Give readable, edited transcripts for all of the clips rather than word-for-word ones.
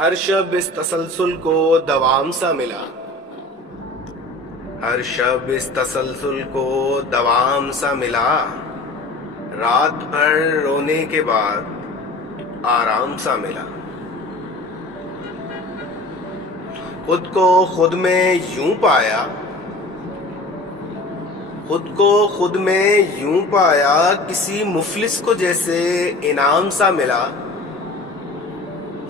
ہر شب اس تسلسل کو دوام سا ملا، ہر شب اس تسلسل کو دوام سا ملا، رات بھر رونے کے بعد آرام سا ملا۔ خود کو خود میں یوں پایا، خود کو خود میں یوں پایا، کسی مفلس کو جیسے انعام سا ملا۔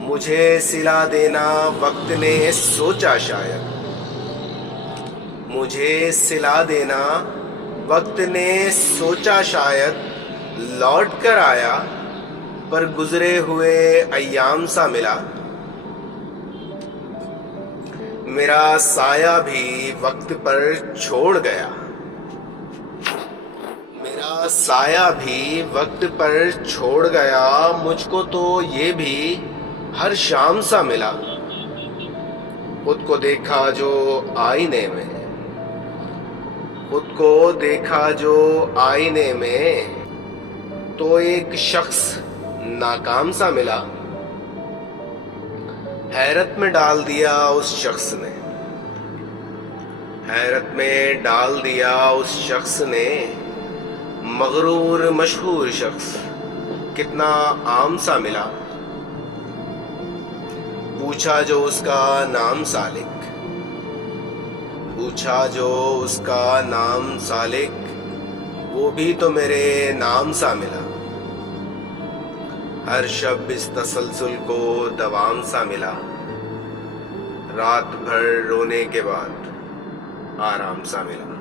مجھے صلہ دینا وقت نے سوچا شاید، مجھے صلہ دینا وقت نے سوچا شاید، لوٹ کر آیا پر گزرے ہوئے ایام سا ملا۔ میرا سایہ بھی وقت پر چھوڑ گیا، میرا سایہ بھی وقت پر چھوڑ گیا، مجھ کو تو یہ بھی ہر شام سا ملا۔ خود کو دیکھا جو آئینے میں، خود کو دیکھا جو آئینے میں، تو ایک شخص ناکام سا ملا۔ حیرت میں ڈال دیا اس شخص نے، حیرت میں ڈال دیا اس شخص نے، مغرور مشہور شخص کتنا عام سا ملا۔ پوچھا جو اس کا نام سالک، پوچھا جو اس کا نام سالک، وہ بھی تو میرے نام سا ملا۔ ہر شب اس تسلسل کو دوام سا ملا، رات بھر رونے کے بعد آرام سا ملا۔